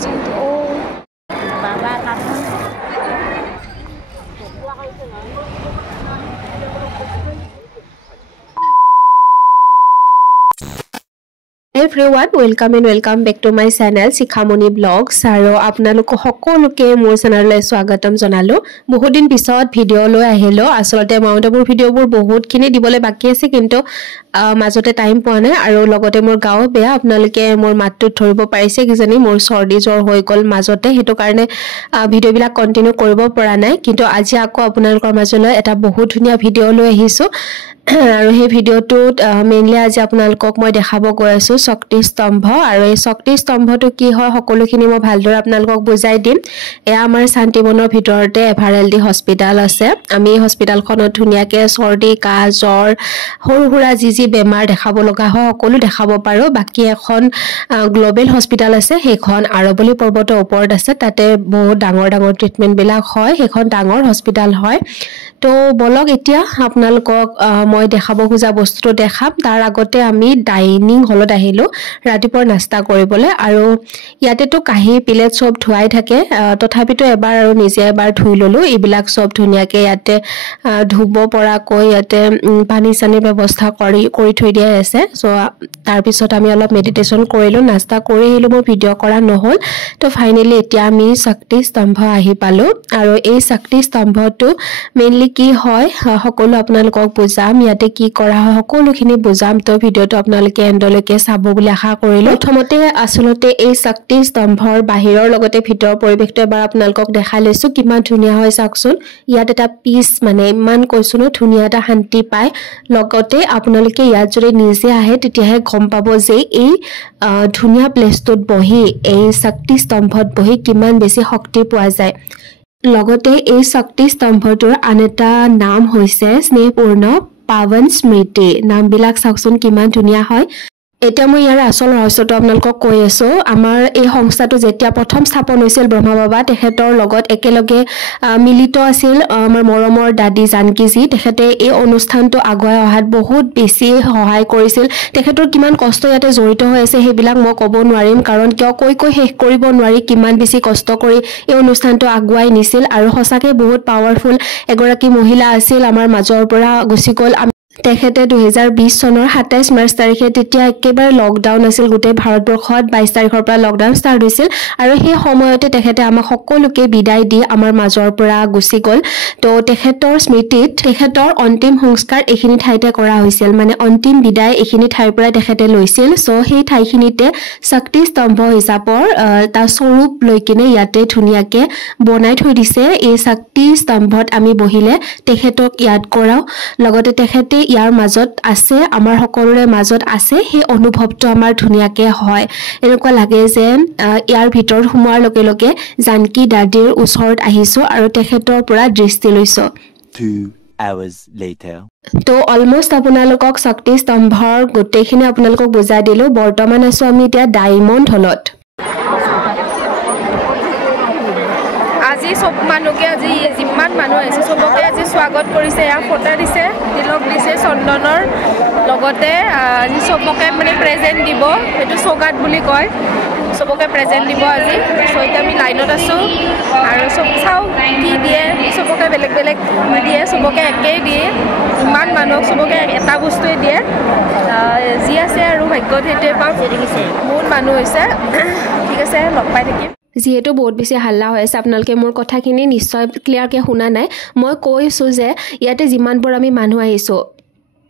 Santi. Oh. Baba kamu. Everyone, welcome back to my channel Shikhamoni Vlogs. Aro apnaloko hokoloke mor channel le swagatam janalo. Bahut din pisot video loi ahilo. Asolote mauntabur video bur bahut khini dibole baki ase kintu majote time poa nai aro logote mor gao beya apnaloke mor mattu thoribo parise kijani mor sordi jor hoi gol majote hetu karone video bila continue koribo pora nai kintu aji akko apnalokor majole eta bahut dhunia video loi ahisu আৰু এই ভিডিওটোত mainly আজি আপোনালোকক মই দেখাব গৈ আছো শক্তি স্তম্ভ আৰু এই শক্তি স্তম্ভটো কি হয় সকলোখিনি মই ভালদৰে আপোনালোকক বুজাই দিম এয়া আমাৰ শান্তিবনৰ ভিতৰতে এভাৰেলডি হস্পিটাল আছে আমি এই হস্পিটালখনত ধুনিয়াকে সৰ্দি কাহ জ্বৰ হৰুহুৰা যি বেমাৰ দেখাব লগা হয় সকলো দেখাব পাৰো বাকি এখন গ্লোবেল হস্পিটাল আছে সেইখন আৰবলি পৰ্বতৰ ওপৰত আছে তাতে বহুত ডাঙৰ ট্ৰিটমেন্ট বিলাক হয় সেইখন ডাঙৰ হস্পিটাল হয় তো বলক এতিয়া আপোনালোকক মই দেখাব খুজা বস্তুটো দেখাম তাৰ আগতে আমি ডাইনিং হলত আহিলো ৰাতিপুৱাৰ নাস্তা কৰিবলৈ আৰু ইয়াতে তো কাহি প্লেট সব ধুৱাই থাকে তথাপিতো এবাৰ আৰু নিজে এবাৰ ধুই ললো এইবিলাক সব ধুনিয়াকে ইয়াতে ধুব পৰা কৈ ইয়াতে পানী চানি ব্যৱস্থা কৰি থৈ দিয়া আছে সো তাৰ পিছত আমি অলপ মেডিটেশন কৰিলো নাস্তা কৰি আহিলো মই ভিডিও কৰা নহল তো ফাইনালি এতিয়া আমি শক্তি স্তম্ভ আহি পালো আৰু এই শক্তি স্তম্ভটো মেইনলি কি হয় সকলো আপোনালোকক বুজাম ইয়াতে কি কৰা হয় সকলোখিনি বুজাম তো ভিডিওটো আপোনালোকে এন্ডলৈকে চাব বুলি আশা কৰিলো প্ৰথমতে আসলতে এই শক্তি স্তম্ভৰ বাহিৰৰ লগতে ভিতৰৰ পৰিবেশটো এবাৰ আপোনালোকক দেখাই লৈছো কিমান ধুনিয়া হয় চাওকচোন ইয়াত এটা পিস মানে ইমান কৈছুনো ধুনিয়া এটা শান্তি পায় লগতে আপোনালোকে ইয়াত যদি নিজে আহে তেতিয়াহে গম পাব যে এই ধুনিয়া প্লেসটোত বহি এই শক্তি স্তম্ভত বহি কিমান বেছি শক্তি পোৱা যায় লগতে এই শক্তি স্তম্ভটোৰ আনটা নাম হৈছে স্নেহপূৰ্ণ পাৱন স্মৃতি নামবিলাক চাওকচোন কিমান ধুনিয়া হয় এটা মই ইয়াৰ আসল ৰহস্যটো আপোনালোকক কৈ আছো আমাৰ এই সংস্থাটো যেতিয়া প্ৰথম স্থাপন হৈছিল ব্ৰহ্মা বাবা তেখেতৰ লগত একেলগে মিলিত আছিল আমাৰ মৰমৰ দাদি জানকীজি তেখেতে এই অনুষ্ঠানটো আগুৱাই অহাত বহুত বেছি সহায় কৰিছিল তেখেতৰ কিমান কষ্ট ইয়াতে জড়িত হৈ আছে সেইবিলাক মই ক'ব নোৱাৰিম কাৰণ কিয় কৈ শেষ কৰিব নোৱাৰি কিমান বেছি কষ্ট কৰি এই অনুষ্ঠানটো আগুৱাই নিছিল আৰু সঁচাকে বহুত পাৱাৰফুল এগৰাকী মহিলা আছিল আমাৰ মাজৰ পৰা গুচি গ'ল তেখেতে 2020 চনৰ 27 মাৰ্চ তাৰিখে তেতিয়া একেবাৰে লকডাউন আছিল গোটেই ভাৰতবৰ্ষত 22 তাৰিখৰ পৰা লকডাউন ষ্টাৰ্ট হৈছিল আৰু সেই সময়তে তেখেতে আমাক সকলোকে বিদায় দি আমাৰ মাজৰ পৰা গুচি গ'ল তো তেখেতৰ স্মৃতিত তেখেতৰ অন্তিম সংস্কাৰ এইখিনি ঠাইতে কৰা হৈছিল মানে অন্তিম বিদায় এইখিনি ঠাইৰ পৰা তেখেতে লৈছিল সো সেই ঠাইখিনিতে শক্তি স্তম্ভ হিচাপৰ তাৰ স্বৰূপ লৈ কিনে ইয়াতে ধুনিয়াকে বনাই থৈ দিছে এই শক্তি স্তম্ভত আমি বহিলে তেখেতক ইয়াত কৰাও লগতে তেখেতে ইয়াৰ মাজত আছে আমাৰ সকলোৰে মাজত আছে সেই অনুভৱটো আমাৰ ধুনিয়াকে হয় এনেকুৱা লাগে যে ইয়াৰ ভিতৰ সোমোৱাৰ লগে লগে জানকী দাদিৰ ওচৰত আহিছো আৰু তেখেতৰ পৰা দৃষ্টি লৈছো 2 hours later তো অলমোস্ট আপোনালোকক শক্তি স্তম্ভৰ গোটেইখিনি আপোনালোকক বুজাই দিলো বৰ্তমান আছো আমি এতিয়া ডায়মণ্ড হলত আজি সব মানুহে আজি যিমান মানুহ আছে সবকে আজি স্বাগত কৰিছে ইয়া ফটো দিছে তিলক দিছে চন্দনৰ লগতে আজি সবকে মানে প্ৰেজেন্ট দিব এটো সোগাত বুলি কয় সবকে প্ৰেজেন্ট দিব আজি সৈতে আমি লাইনত আছো আৰু সব চাও কি দিয়ে সবকে বেলেগ দিয়ে সবকে একেই দিয়ে ইমান মানুহক সবকে এটা বস্তুৱে দিয়ে যি আছে আৰু ভাগ্যত হেতে পাম বহুত মানুহ হৈছে ঠিক আছে লগ পাই থাকিম যেহেতু বহুত বেছি হাল্লা হৈ আছে আপোনালোকে মোৰ কথাখিনি নিশ্চয় ক্লিয়াৰকে শুনা নাই মই কৈছো যে ইয়াতে যিমানবোৰ আমি মানুহ আহিছো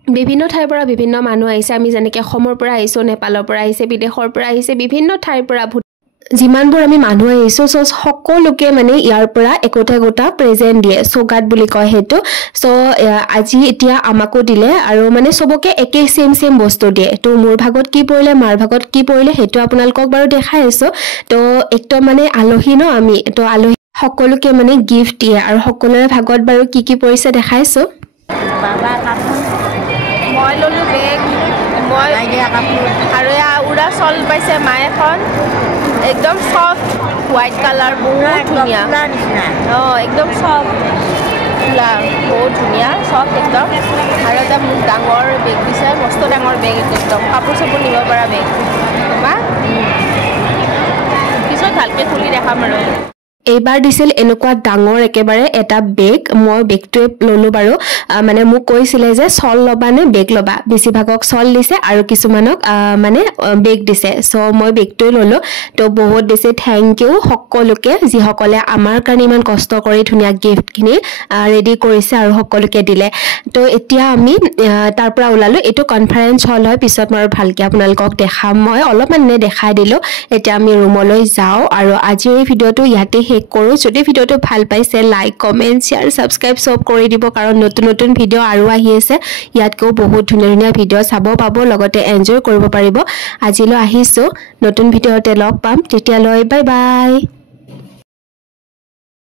বিভিন্ন ঠাইৰ পৰা বিভিন্ন মানুহ আহিছে আমি যেনেকৈ অসমৰ পৰা আহিছো নেপালৰ পৰা আহিছে বিদেশৰ পৰা আহিছে বিভিন্ন ঠাইৰ পৰা যিমানবোৰ আমি মানুহ আহিছো সো সকলোকে মানে ইয়াৰ পৰা একোটা প্ৰেজেন্ট দিয়ে সোগাত বুলি কয় হেতু সো আজি এতিয়া আমাকো দিলে আৰু মানে সবকে একে সেম বস্তু দিয়ে তো মোৰ ভাগত কি পৰিলে মাৰ ভাগত কি পৰিলে হেতু আপোনালোকক বাৰু দেখাই আছো তো একদম মানে আলহী ন আমি তো আলহী সকলোকে মানে গিফট দিয়ে আৰু সকলোৰে ভাগত বাৰু কি পৰিছে দেখাইছো Baba kamu. মই ললো বেগ মই Lagi kamu. আৰু উৰা চল পাইছে মায়ে এখন একদম সফট হোয়াইট কালাৰ বহুত ধুনিয়া একদম সফট ফুলা বহুত ধুনিয়া সফট একদম আৰু এটা মোক ডাঙৰ বেগ দিছে মস্ত ডাঙৰ বেগ একদম কাপোৰ চাপোৰ নিব পৰা বেগ মা পিছত ভালকৈ খুলি দেখাম আৰু এইবাৰ দিছিল এনেকুৱা ডাঙৰ একেবাৰে এটা বেগ মই বেগটোৱে ললো বাৰু মানে মোক কৈছিলে যে সল লবা নে বেগ লবা বেছিভাগক সল দিছে আৰু কিছুমানক মানে বেগ দিছে সো মই বেগটোৱে ললো তো বহুত বেছি থ্যাংক ইউ সকলোকে যি সকলে আমাৰ কাৰণে ইমান কষ্ট কৰি ধুনিয়া গিফ্টখিনি ৰেডি কৰিছে আৰু সকলোকে দিলে তো এতিয়া আমি তাৰ পৰা ওলালো এটো কনফাৰেন্স হল হয় পিছত মই ভালকৈ আপোনালোকক দেখাম মই অলপমান নে দেখাই দিলো এতিয়া আমি ৰুমলৈ যাও আৰু আজিৰ এই ভিডিওটো ইয়াতে শেষ কৰো যদি ভিডিওটো ভাল পাইছে লাইক কমেন্ট শেয়াৰ সাবস্ক্ৰাইব সব কৰি দিব কাৰণ নতুন নতুন ভিডিও আৰু আহি আছে ইয়াতকো বহুত ধুনীয়া ধুনীয়া ভিডিও চাব পাব লগতে এনজয় কৰিব পাৰিব আজিলৈ আহিছো নতুন ভিডিওতে লগ পাম তেতিয়ালৈ বাই বাই